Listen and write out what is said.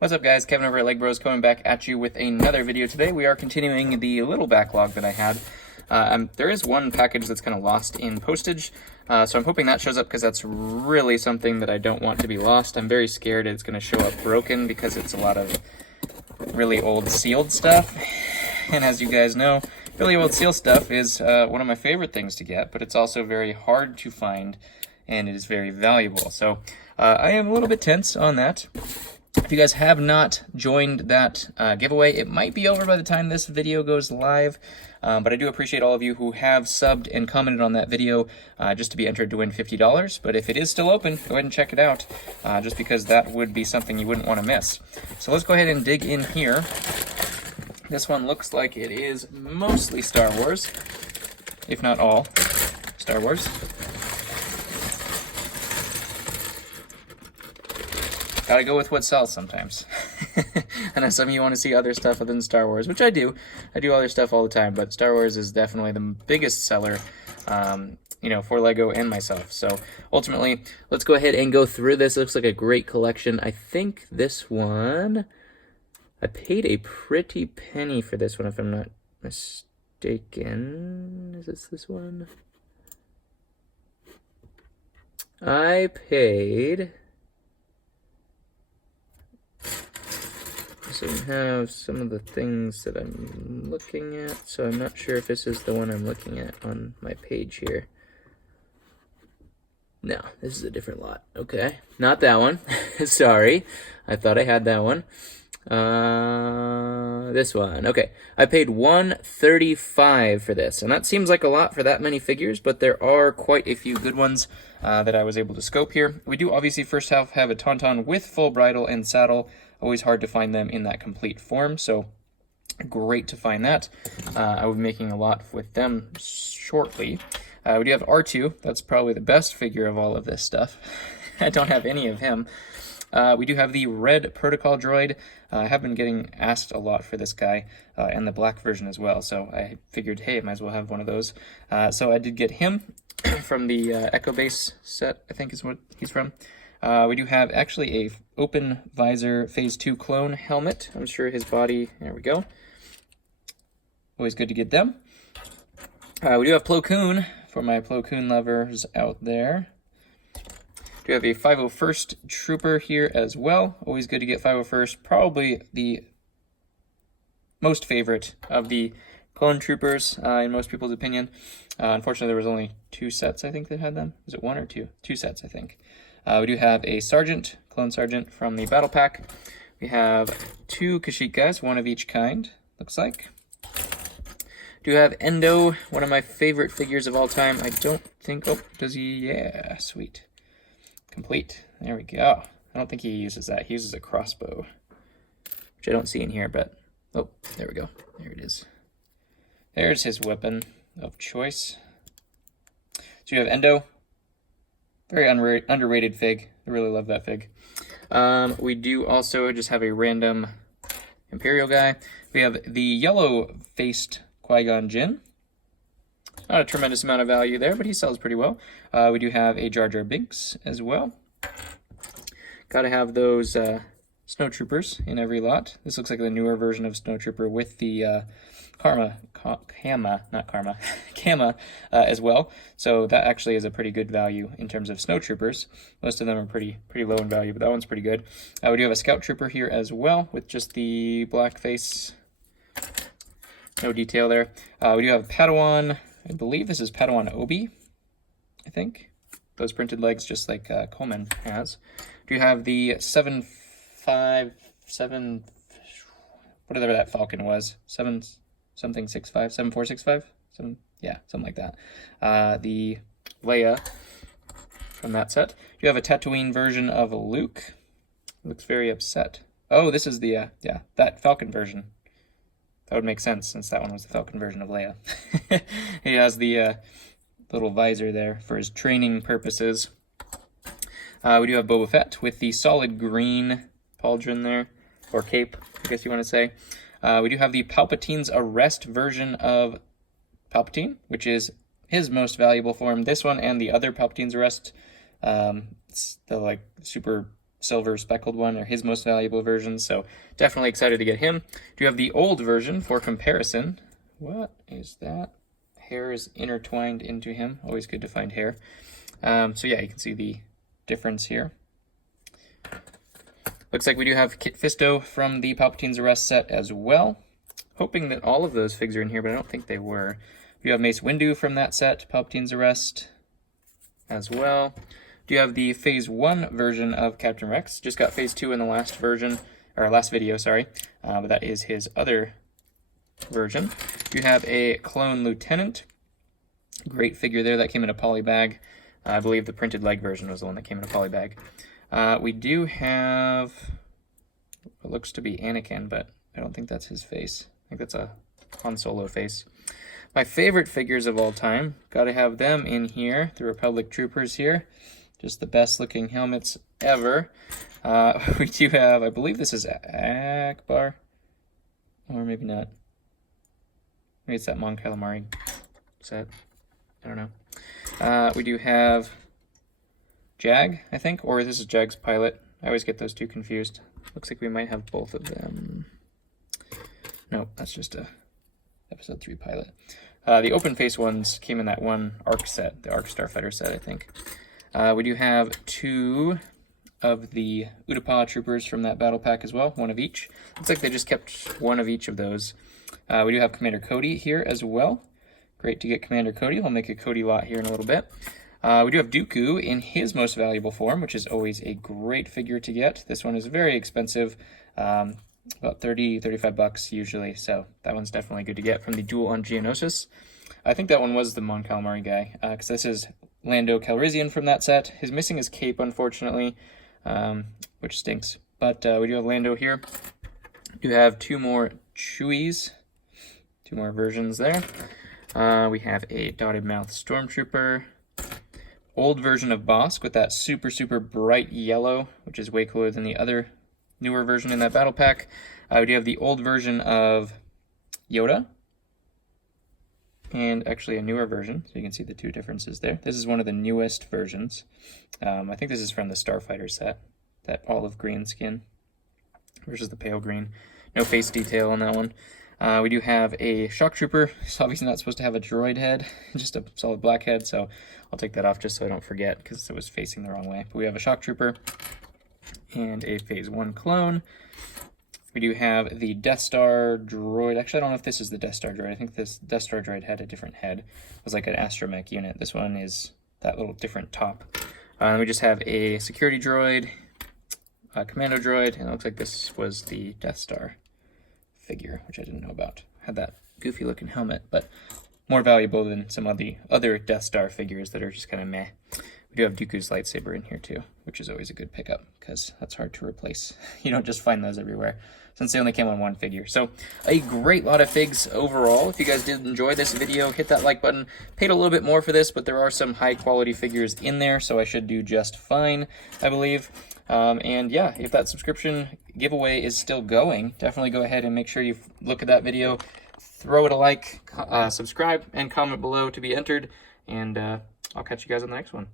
What's up guys, Kevin over at LEGbrOs coming back at you with another video today. We are continuing the little backlog that I had. There is one package that's kind of lost in postage, so I'm hoping that shows up because that's really something that I don't want to be lost. I'm very scared it's going to show up broken because it's a lot of really old sealed stuff. And as you guys know, really old sealed stuff is one of my favorite things to get, but it's also very hard to find and it is very valuable. So I am a little bit tense on that. If you guys have not joined that giveaway, it might be over by the time this video goes live, but I do appreciate all of you who have subbed and commented on that video just to be entered to win $50. But if it is still open, go ahead and check it out, just because that would be something you wouldn't want to miss. So let's go ahead and dig in here. This one looks like it is mostly Star Wars, if not all Star Wars. Gotta go with what sells sometimes. I know some of you want to see other stuff other than Star Wars, which I do. I do other stuff all the time, but Star Wars is definitely the biggest seller, for Lego and myself. So ultimately, let's go ahead and go through this. It looks like a great collection. I think this one, I paid a pretty penny for this one, if I'm not mistaken. Is this one? I paid... So we have some of the things that I'm looking at, so I'm not sure if this is the one I'm looking at on my page here. No, this is a different lot. Okay, not that one. Sorry, I thought I had that one. This one. Okay, I paid $135 for this, and that seems like a lot for that many figures, but there are quite a few good ones that I was able to scope here. We do obviously first have a Tauntaun with full bridle and saddle. Always hard to find them in that complete form, so great to find that. I will be making a lot with them shortly. We do have R2. That's probably the best figure of all of this stuff. I don't have any of him. We do have the red protocol droid. I have been getting asked a lot for this guy, and the black version as well, so I figured, hey, I might as well have one of those. So I did get him from the Echo Base set, I think is what he's from. We do have actually a open visor phase 2 clone helmet. I'm sure his body, there we go. Always good to get them. We do have Plo Koon for my Plo Koon lovers out there. We have a 501st Trooper here as well. Always good to get 501st. Probably the most favorite of the clone troopers in most people's opinion. Unfortunately, there was only 2 sets, I think, that had them. Was it 1 or 2? 2 sets, I think. We do have a Sergeant, Clone Sergeant from the Battle Pack. We have 2 Kashyyyk guys, 1 of each kind, looks like. Do have Endo, one of my favorite figures of all time. I don't think, oh, does he? Yeah, sweet. Complete, there we go. I don't think he uses that. He uses a crossbow, which I don't see in here, but, oh, there we go. There it is. There's his weapon of choice. So you have Endo. Very underrated fig. I really love that fig. We do also just have a random Imperial guy. We have the yellow-faced Qui-Gon Jinn. Not a tremendous amount of value there, but he sells pretty well. We do have a Jar Jar Binks as well. Gotta have those Snowtroopers in every lot. This looks like the newer version of Snowtrooper with the Kama as well. So that actually is a pretty good value in terms of Snowtroopers. Most of them are pretty low in value, but that one's pretty good. We do have a Scout Trooper here as well with just the black face. No detail there. We do have Padawan. I believe this is Padawan Obi, I think. Those printed legs just like Coleman has. Do you have the 757, whatever that Falcon was, 7465, yeah, something like that. The Leia from that set. You have a Tatooine version of Luke. Looks very upset. Oh, this is the that Falcon version. That would make sense since that one was the Falcon version of Leia. He has the little visor there for his training purposes. We do have Boba Fett with the solid green pauldron there, or cape, I guess you want to say. We do have the Palpatine's Arrest version of Palpatine, which is his most valuable form. This one and the other Palpatine's Arrest, it's the like super silver speckled one. They're his most valuable versions, so definitely excited to get him. Do you have the old version for comparison? What is that? Hair is intertwined into him. Always good to find hair. So yeah, you can see the difference here. Looks like we do have Kit Fisto from the Palpatine's Arrest set as well. Hoping that all of those figs are in here, but I don't think they were. We have Mace Windu from that set, Palpatine's Arrest as well. Do you have the Phase 1 version of Captain Rex? Just got Phase 2 in the last version, or last video, sorry. But that is his other version. You have a Clone Lieutenant. Great figure there. That came in a poly bag. I believe the printed leg version was the one that came in a poly bag. We do have what looks to be Anakin, but I don't think that's his face. I think that's a Han Solo face. My favorite figures of all time. Got to have them in here. The Republic Troopers here. Just the best looking helmets ever. We do have, I believe this is Akbar. Or maybe not. Maybe it's that Mon Calamari set. I don't know. We do have Jag, I think. Or this is Jag's pilot. I always get those two confused. Looks like we might have both of them. Nope, that's just a Episode 3 pilot. The open face ones came in that one ARC set, the ARC Starfighter set, I think. We do have 2 of the Utapau troopers from that battle pack as well, 1 of each. Looks like they just kept 1 of each of those. We do have Commander Cody here as well. Great to get Commander Cody. We'll make a Cody lot here in a little bit. We do have Dooku in his most valuable form, which is always a great figure to get. This one is very expensive. About 30-35 bucks usually, so that one's definitely good to get from the Duel on Geonosis. I think that one was the Mon Calamari guy, because this is Lando Calrissian from that set. He's missing his cape, unfortunately, which stinks. But we do have Lando here. We do have 2 more Chewies, 2 more versions there. We have a Dotted Mouth Stormtrooper, old version of Bosk with that super, super bright yellow, which is way cooler than the other newer version in that battle pack. We do have the old version of Yoda, and actually a newer version, so you can see the 2 differences there. This is one of the newest versions. I think this is from the Starfighter set, that olive green skin versus the pale green. No face detail on that one. We do have a Shock Trooper. It's obviously not supposed to have a droid head, just a solid black head, so I'll take that off just so I don't forget, because it was facing the wrong way. But we have a Shock Trooper and a Phase 1 clone. We do have the Death Star droid. Actually, I don't know if this is the Death Star droid. I think this Death Star droid had a different head. It was like an astromech unit. This one is that little different top. We just have a security droid, a commando droid, and it looks like this was the Death Star figure, which I didn't know about. Had that goofy looking helmet, but more valuable than some of the other Death Star figures that are just kind of meh. We do have Dooku's lightsaber in here too, which is always a good pickup because that's hard to replace. You don't just find those everywhere since they only came on 1 figure. So a great lot of figs overall. If you guys did enjoy this video, hit that like button. Paid a little bit more for this, but there are some high quality figures in there, so I should do just fine, I believe. And yeah, if that subscription giveaway is still going, definitely go ahead and make sure you look at that video, throw it a like, subscribe, and comment below to be entered, and I'll catch you guys on the next one.